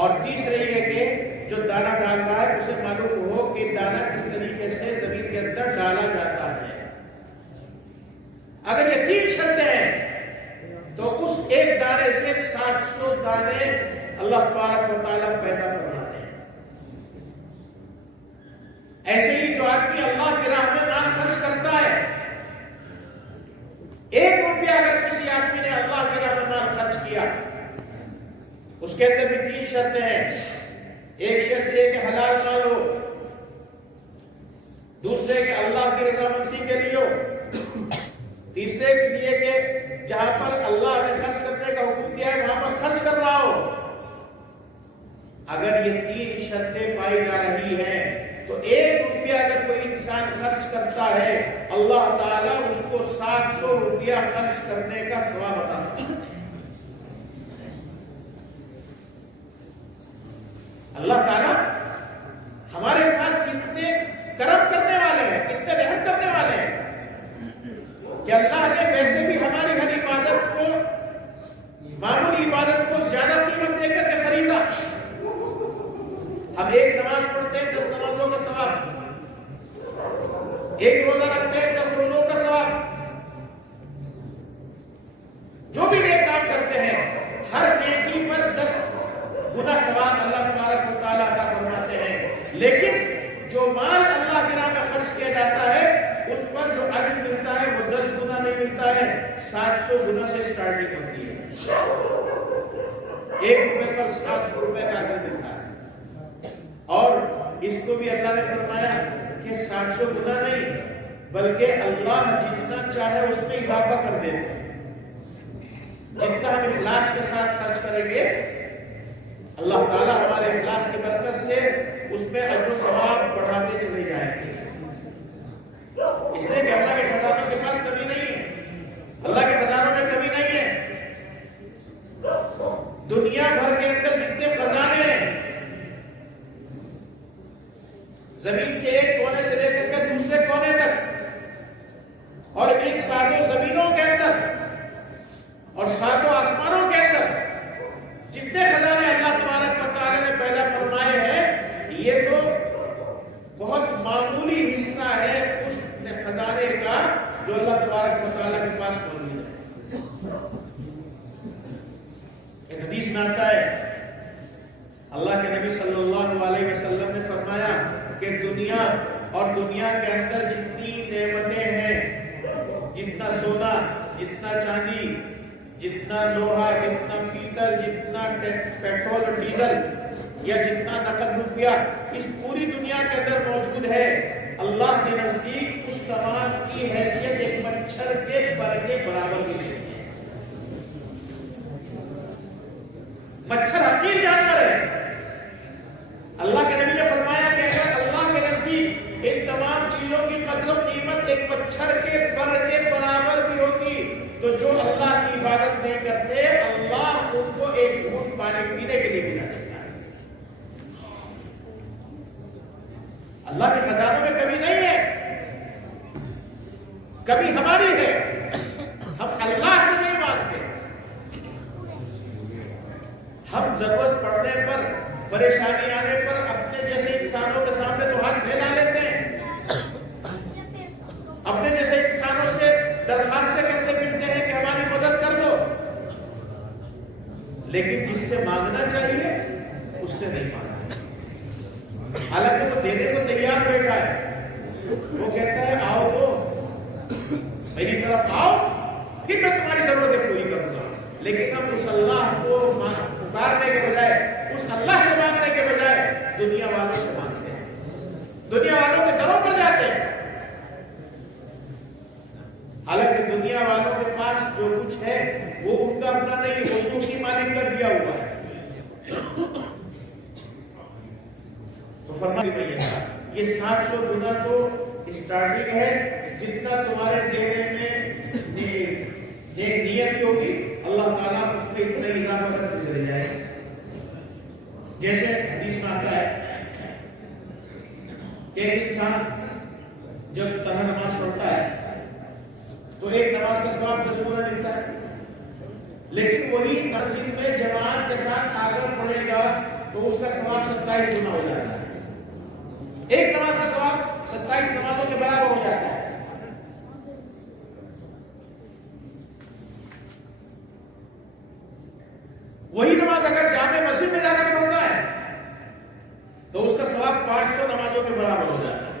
اور تیسرے یہ کہ جو دانہ ڈال رہا ہے اسے معلوم ہو کہ دانہ کس طریقے سے زمین کے اندر ڈالا جاتا ہے. اگر یہ 3 شرطیں ہیں تو اس ایک دانے سے 700 دانے اللہ تبارک و تعالیٰ پیدا فرماتے ہیں. ایسے ہی جو آدمی اللہ کی راہ میں مال خرچ کرتا ہے، 1 روپیہ اگر کسی آدمی نے اللہ کی راہ میں مال خرچ کیا، اس کے اندر بھی 3 شرطیں ہیں. ایک شرط یہ کہ حلال مال ہو، دوسرے کہ اللہ کی رضامندی کے لیے ہو، تیسرے کے لیے کہ جہاں پر اللہ نے خرچ کرنے کا حکم دیا ہے وہاں پر خرچ کر رہا ہو. اگر یہ 3 شرطیں پائی جا رہی ہیں تو 1 روپیہ اگر کوئی انسان خرچ کرتا ہے، اللہ تعالیٰ اس کو 700 روپیہ خرچ کرنے کا ثواب عطا کرتا ہے. اللہ تعالیٰ ہمارے ساتھ کتنے کرم کرنے والے ہیں، کتنے رحم کرنے والے ہیں کہ اللہ نے ویسے بھی ہماری ہر عبادت کو، معمولی عبادت کو زیادہ قیمت دے کر کے خریدا. ہم 1 نماز پڑھتے ہیں 10 نمازوں کا ثواب، 1 روزہ رکھتے ہیں 10 روزوں کا ثواب. جو بھی نیک کام کرتے ہیں ہر نیکی پر 10 گنا ثواب اللہ تبارک و تعالیٰ عطا فرماتے ہیں. لیکن جو مال اللہ کی راہ میں خرچ کیا جاتا ہے اس پر جو اجر ملتا ہے وہ 10 گنا نہیں ملتا ہے، 700 گنا سے سٹارٹنگ ہوتی ہے. 1 روپے پر 700 روپے کا اجر ملتا ہے. اور اس کو بھی اللہ نے فرمایا کہ 700 گنا نہیں بلکہ اللہ جتنا چاہے اس میں اضافہ کر دیتے ہیں. جتنا ہم اخلاص کے ساتھ خرچ کریں گے اللہ تعالیٰ ہمارے اخلاص کی برکت سے اس میں اجر و ثواب بڑھاتے چلے جائیں گے. اس لیے کہ اللہ کے خزانوں کے پاس کمی نہیں ہے، اللہ کے خزانوں میں کمی نہیں ہے. دنیا بھر کے اندر جتنے خزانے ہیں، زمین کے ایک کونے سے لے کر کے دوسرے کونے تک، اور ان 7 زمینوں کے اندر اور 7 آسمانوں کے اندر جتنے خزانے اللہ تبارک و تعالیٰ نے پیدا فرمائے ہیں، یہ تو بہت معمولی حصہ ہے اس خزانے کا جو اللہ تبارک و تعالیٰ کے پاس موجود ہے. ایک حدیث میں آتا ہے اللہ کے نبی صلی اللہ علیہ وسلم نے فرمایا کہ دنیا اور دنیا کے اندر جتنی نعمتیں ہیں، جتنا سونا، جتنا چاندی، جتنا لوہا، جتنا پیتل، جتنا پیٹرول اور ڈیزل یا جتنا نقد روپیہ اس پوری دنیا کے اندر موجود ہے، اللہ کے نزدیک اس تمام کی حیثیت ایک مچھر کے پر کے برابر بھی نہیں ہے. مچھر حقیر جانور ہے. اللہ کے نبی نے فرمایا کہ اگر اللہ کے نزدیک ان تمام چیزوں کی قدر و قیمت ایک مچھر کے پر کے برابر بھی ہوتی تو جو اللہ کی عبادت نہیں کرتے اللہ ان کو ایک گھونٹ پانی پینے کے لیے بھی نہ دیتا. اللہ کے خزانوں میں کمی نہیں ہے، کمی ہماری ہے. ہم اللہ سے نہیں مانگتے، ہم ضرورت پڑنے پر، پریشانی آنے پر اپنے جیسے انسانوں کے سامنے تو ہاتھ پھیلا لیتے ہیں، اپنے جیسے انسانوں سے درخواستیں کرتے ملتے ہیں کہ ہماری مدد کر دو، لیکن جس سے مانگنا چاہیے اس سے نہیں مانگتے. حالانکہ وہ دینے کو تیار بیٹھا ہے، وہ کہتا ہے آؤ تو میری طرف آؤ پھر میں تمہاری ضرورتیں پوری کروں گا. لیکن ہم اس اللہ کو پکارنے کے بجائے، اس اللہ سے مانگنے کے بجائے دنیا والوں سے مانگتے ہیں، دنیا والوں کے دروں پر جاتے ہیں. دنیا والوں کے پاس جو کچھ ہے وہ ان کا اپنا نہیں، وہ تو اسی مالک کا دیا ہوا ہے. تو فرمایا یہ 700 گنا تو اسٹارٹنگ ہے، جتنا تمہارے دینے میں نیت ہوگی اللہ تعالیٰ اس پہ اتنا اضافہ کرتے چلے جائے. جیسے حدیث میں آتا ہے کہ ایک انسان جب تنہا نماز پڑھتا ہے تو ایک نماز کا ثواب 10 گنا ملتا ہے، لیکن وہی مسجد میں جماعت کے ساتھ آ کر پڑھے گا تو اس کا ثواب 27 گنا ہو جاتا ہے. ایک نماز کا ثواب 27 نمازوں کے برابر ہو جاتا ہے. وہی نماز اگر جامع مسجد میں جا کر پڑھتا ہے تو اس کا ثواب 500 نمازوں کے برابر ہو جاتا ہے.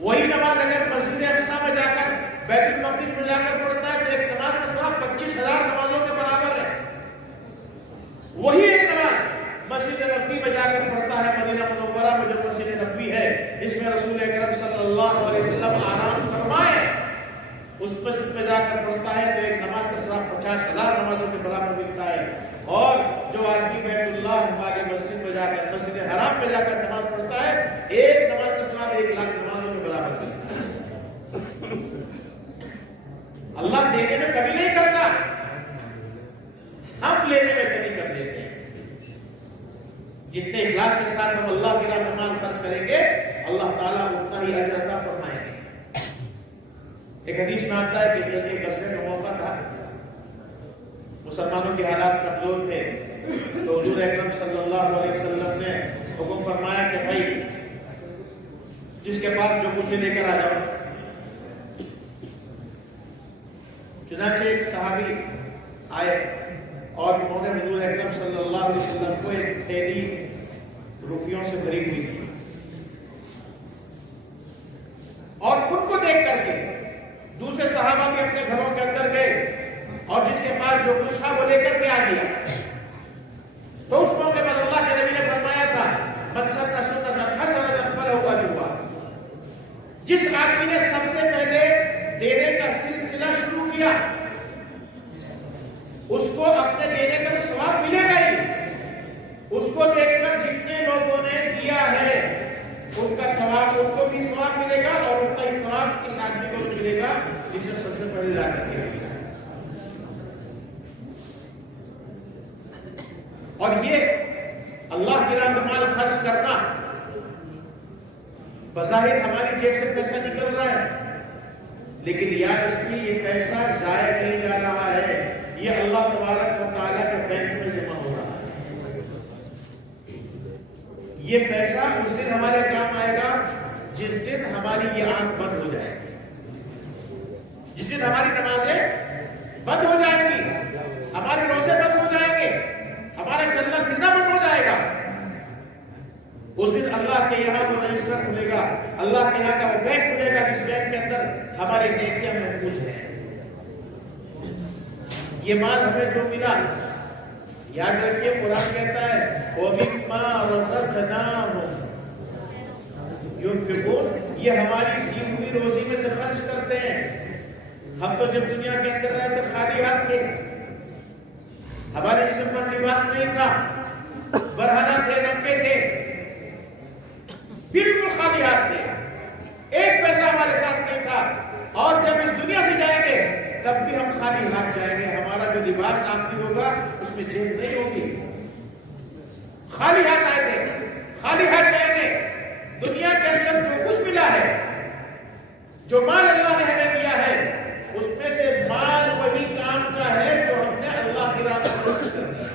وہی نماز اگر مسجد اقصی میں جا کر بیت المقدس میں جا کر پڑھتا ہے تو ایک نماز کا ثواب 25,000 نمازوں کے برابر ہے. وہی ایک نماز مسجد نبوی میں جا کر پڑھتا ہے، مدینہ منورہ میں جو مسجد نبوی ہے اس میں رسول اکرم صلی اللہ علیہ وسلم آرام فرمائے، اس مسجد میں جا کر پڑھتا ہے تو ایک نماز کا ثواب 50,000 نمازوں کے برابر ملتا ہے. اور جو آدمی بیت اللہ والی مسجد میں جا کر، مسجد حرام میں جا کر نماز پڑھتا ہے، ایک نماز کا ثواب 1,00,000 نمازوں کے برابر ملتا ہے. اللہ دینے میں کمی نہیں کرتا، ہم لینے میں کمی کر دیتے ہیں. جتنے اخلاص کے ساتھ ہم اللہ کی راہ میں مال خرچ کریں گے اللہ تعالیٰ اتنا ہی اجر عطا فرمائیں گے. ایک حدیث میں آتا ہے کہ جب ایک غزوے کا موقع تھا، مسلمانوں کے حالات کمزور تھے، تو حضور اکرم صلی اللہ علیہ وسلم نے حکم فرمایا کہ بھائی جس کے پاس جو کچھ لے کر آ جاؤ. چنانچہ ایک صحابی آئے اور انہوں نے حضور اکرم صلی اللہ علیہ وسلم کو ایک تھیلی روپیوں سے بھری ہوئی تھی، اور ان کو دیکھ کر کے دوسرے صحابہ بھی اپنے گھروں کے اندر گئے اور جس کے پاس جو کچھ تھا وہ لے کر کے آ گیا. تو اس موقع پر اللہ کے نبی نے فرمایا تھا من سن سنۃ حسنۃ فلہ اجرها. جس آدمی نے سب سے پہلے دینے کا سلسلہ شروع کیا اس کو اپنے دینے کا ثواب ملے گا ہی. اس کو دیکھ کر جتنے لوگوں نے دیا ہے ان کا ثواب، ان کو بھی ثواب ملے گا اور اتنا ہی ثواب اس آدمی کو بھی ملے گا جسے سب سے پہلے لا کر دیا گیا. اور یہ اللہ کی راہ میں مال خرچ کرنا بظاہر ہماری جیب سے پیسہ نکل رہا ہے، لیکن یاد رکھیے یہ پیسہ ضائع نہیں جا رہا ہے، یہ اللہ تبارک و تعالیٰ کے بینک میں جمع ہو رہا ہے. یہ پیسہ اس دن ہمارے کام آئے گا جس دن ہماری یہ آنکھ بند ہو جائے گی، جس دن ہماری نمازیں بند ہو جائیں گی، ہمارے روزے بند ہو جائیں گے، ہمارا چلنا پھرنا بند ہو جائے گا. اس دن اللہ کے یہاں وہ رجسٹر کھلے گا، اللہ کے یہاں کا وہ بینک کھلے گا جس بینک کے اندر ہماری نیکیاں محفوظ ہیں. یہ مال ہمیں جو ملا، یاد رکھیے قرآن کہتا ہے وَمِمَّا رَزَقْنَاهُمْ يُنْفِقُونَ، یہ ہماری دی ہوئی روزی میں سے خرچ کرتے ہیں. ہم تو جب دنیا کے اندر رہے تھے خالی ہاتھ تھے، ہمارے جسم پر لباس نہیں تھا، برہنہ تھے، ننگے تھے، بالکل خالی ہاتھ تھے، ایک پیسہ ہمارے ساتھ نہیں تھا. اور جب اس دنیا سے جائیں گے تب بھی ہم خالی ہاتھ جائیں گے. ہمارا جو لباس آخری ہوگا اس میں جیب نہیں ہوگی. خالی ہاتھ آئے تھے، خالی ہاتھ جائیں گے. دنیا کے اندر جو کچھ ملا ہے، جو مال اللہ نے ہمیں دیا ہے، اس میں سے مال وہی کام کا ہے جو ہم نے اللہ کی راہ میں خرچ کر دیا،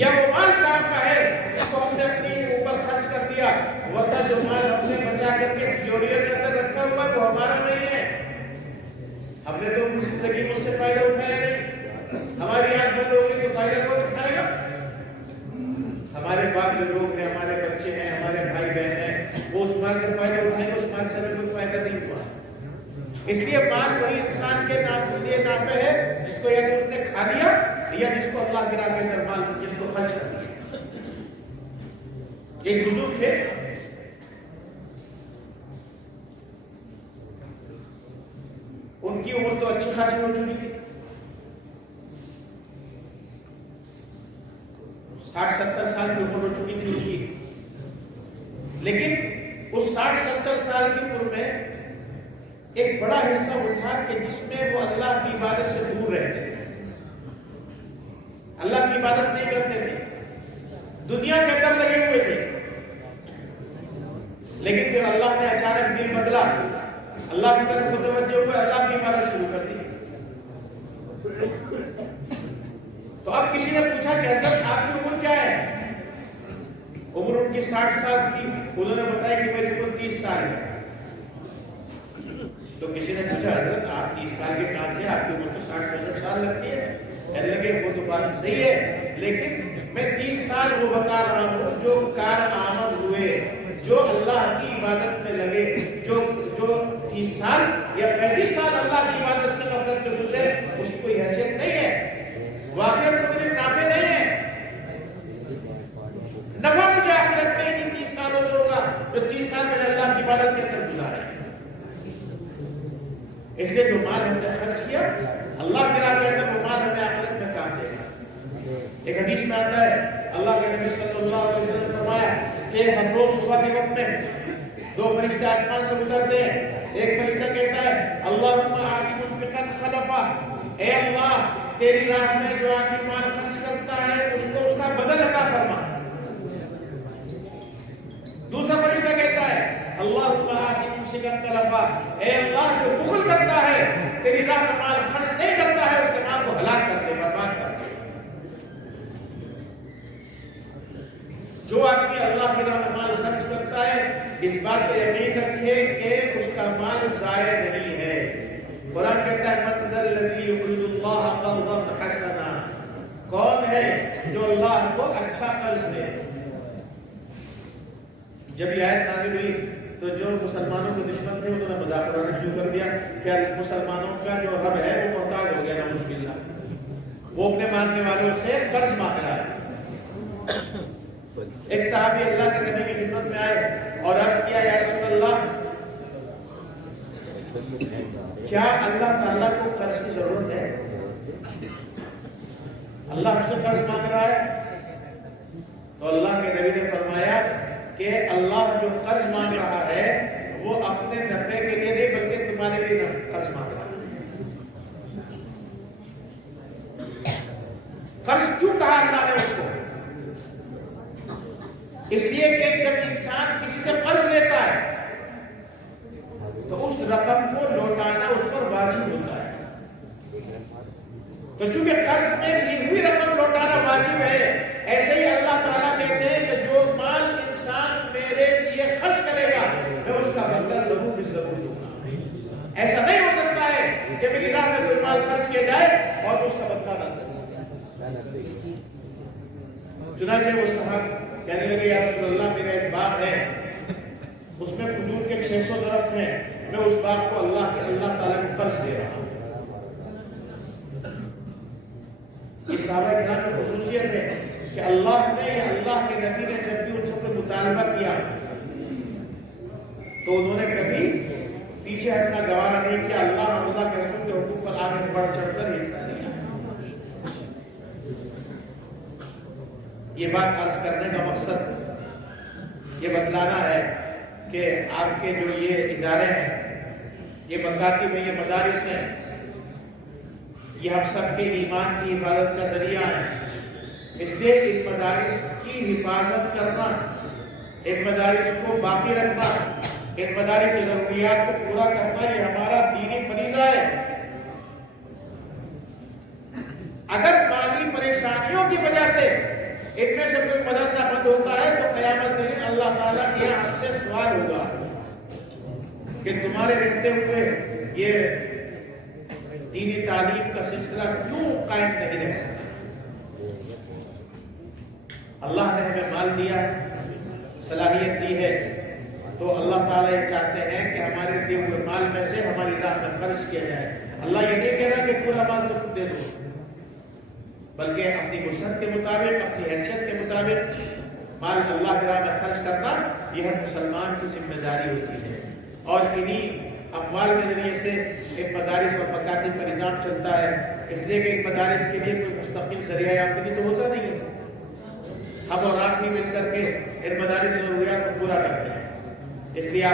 یا وہ مال کام کا ہے جس کو ہم نے اپنے اوپر خرچ کر دیا. ورنہ جو مال ہم نے بچا کر کے تجوریوں کے اندر رکھا ہوا وہ ہمارا نہیں ہے. ہم نے تو زندگی میں اس سے فائدہ اٹھایا نہیں. ہماری آنکھ بند ہو گئی تو فائدہ کون اٹھائے گا؟ ہمارے بعد جو لوگ ہیں، ہمارے بچے ہیں، ہمارے بھائی بہن ہیں، وہ اس مال سے فائدہ اٹھائیں گے. اس مال سے ہمیں کوئی فائدہ نہیں ہوا. اس لیے مال وہی انسان کے لیے نافع ہے جس کو یا تو اس نے کھا لیا یا جس کو اللہ کے راہ میں اندر مال جس کو خرچ کر دیا. ایک بزرگ تھے، کی عمر تو اچھی خاصی ہو چکی تھی، 60-70 سال کی عمر ہو چکی تھی ان کی، لیکن اس 60-70 سال کی عمر میں ایک بڑا حصہ وہ تھا کہ جس میں وہ اللہ کی عبادت سے دور رہتے تھے، اللہ کی عبادت نہیں کرتے تھے، دنیا کے اندر لگے ہوئے تھے، لیکن پھر اللہ نے اچانک دل بدلا، اللہ کی طرف متوجہ ہوئے، اللہ کی عبادت شروع کر دی۔ تو اب کسی نے پوچھا کہ حضرت آپ کی عمر کیا ہے؟ عمر ان کی 60 سال تھی، انہوں نے بتایا کہ میری عمر 30 سال ہے۔ تو کسی نے پوچھا حضرت آپ 30 سال کے کہاں سے، آپ کی عمر تو 60-65 سال لگتی ہے؟ کہنے لگے وہ تو بات صحیح ہے، لیکن میں 30 سال وہ بتا رہا ہوں جو کارآمد ہوئے، جو اللہ کی عبادت میں لگے، جو 30 سال یا 35 سال اللہ کی عبادت سے غفلت میں گزرے، اس کی کوئی حیثیت نہیں ہے، وہ آخرت میں میری نافع نہیں ہے، نفع مجھے آخرت میں ان 30 سالوں سے ہوگا جو 30 سال میں نے اللہ کی عبادت کے اندر گزارے۔ اس لیے جو مال ہم نے خرچ کیا اللہ کے راہ کے اندر، وہ مال ہمیں آخرت میں کام دے گا۔ ایک حدیث میں آتا ہے اللہ کے نبی صلی اللہ علیہ وسلم نے فرمایا کہ ہر روز صبح کے وقت میں 2 فرشتے آسمان سے اترتے ہیں، ایک فرشتہ کہتا ہے اللہم آتی منفقا خلفا، اے اللہ تیری راہ میں جو آدمی مال خرچ کرتا ہے اس کو اس کا بدل عطا فرما۔ دوسرا فرشتہ کہتا ہے اللہم آتی ممسکا تلفا، اے اللہ جو بخل کرتا ہے، تیری راہ میں مال خرچ نہیں کرتا ہے، اس کے مال کو ہلاک کر دے، برباد کر دے۔ جو آدمی اللہ کی راہ میں مال خرچ کرتا ہے اس بات کا یقین رکھے کہ اس کا مال ضائع نہیں ہے۔ قرآن کہتا ہے من ذا الذی یقرض اللہ قرضا حسنا، کون ہے جو اللہ کو اچھا قرض دے۔ جب یہ آیت نازل ہوئی تو جو مسلمانوں کے دشمن تھے انہوں نے مذاق اڑانا شروع کر دیا کہ مسلمانوں کا جو رب ہے وہ محتاج ہو گیا، نعوذ باللہ، وہ اپنے ماننے والوں سے قرض مانگ رہا ہے۔ ایک صحابی اللہ کے نبی کی خدمت میں آئے اور عرض کیا یا رسول اللہ کیا اللہ تعالیٰ کو قرض کی ضرورت ہے؟ اللہ ہم سے قرض مانگ رہا ہے۔ تو اللہ کے نبی نے فرمایا کہ اللہ جو قرض مانگ رہا ہے وہ اپنے نفع کے لیے نہیں بلکہ تمہارے لیے قرض مانگ رہا ہے۔ قرض کیوں کہا اللہ نے اس کو؟ اس لیے کہ جب انسان کسی سے قرض لیتا ہے تو اس رقم کو لوٹانا اس پر واجب ہوتا ہے۔ تو چونکہ قرض میں لی ہوئی رقم لوٹانا واجب ہے، ایسے ہی اللہ تعالیٰ کہتے ہیں کہ جو مال انسان میرے لیے خرچ کرے گا میں اس کا بدلہ ضرور دوں گا۔ ایسا نہیں ہو سکتا ہے کہ میری راہ میں کوئی مال خرچ کیا جائے اور اس کا بدلہ نہ دوں۔ چنانچہ وہ صاحب کہنے لگے یا رسول اللہ میرا ایک باغ ہے، اس میں کھجور کے 600 درخت ہیں، میں اس باغ کو اللہ تعالیٰ کو قرض دے رہا ہوں۔ اس صحابہ کرام کی خصوصیت ہے کہ اللہ نے یا اللہ کے نبی نے جب بھی ان سے کوئی مطالبہ کیا تو انہوں نے کبھی پیچھے ہٹنا گوارا نہیں کیا، اللہ اور اللہ کے رسول کے حقوق پر آگے بڑھ چڑھ کر حصہ لیا۔ یہ بات عرض کرنے کا مقصد یہ بتلانا ہے کہ آپ کے جو یہ ادارے ہیں، یہ مکاتب میں، یہ مدارس ہیں، یہ ہم سب کے ایمان کی حفاظت کا ذریعہ ہے۔ اس لیے ان مدارس کی حفاظت کرنا، ان مدارس کو باقی رکھنا، ان مدارس کی ضروریات کو پورا کرنا یہ ہمارا دینی فریضہ ہے۔ اگر مالی پریشانیوں کی وجہ سے ان میں سے کوئی مدرسہ بند ہوتا ہے تو قیامت کے دن اللہ تعالیٰ کے یہاں سے سوال ہوگا کہ تمہارے رہتے ہوئے یہ دینی تعلیم کا سلسلہ کیوں قائم نہیں رہ سکتا؟ اللہ نے ہمیں مال دیا ہے، صلاحیت دی ہے، تو اللہ تعالیٰ یہ چاہتے ہیں کہ ہمارے دیے ہوئے مال میں سے ہماری راہ میں خرچ کیا جائے۔ اللہ یہ نہیں کہہ رہا کہ پورا مال تم دے دو، بلکہ اپنی وسعت کے مطابق، اپنی حیثیت کے مطابق مال اللہ کی راہ میں خرچ کرنا یہ ہر مسلمان کی ذمہ داری ہوتی ہے۔ اور انہی اموال کے ذریعے سے ایک مدارس اور مکاتب کا نظام چلتا ہے، اس لیے کہ ایک مدارس کے لیے کوئی مستقل ذریعہ آمدنی تو ہوتا نہیں ہے، ہم اور آپ بھی مل کر کے ان مدارس ضروریات کو پورا کرتے ہیں، اس لیے آپ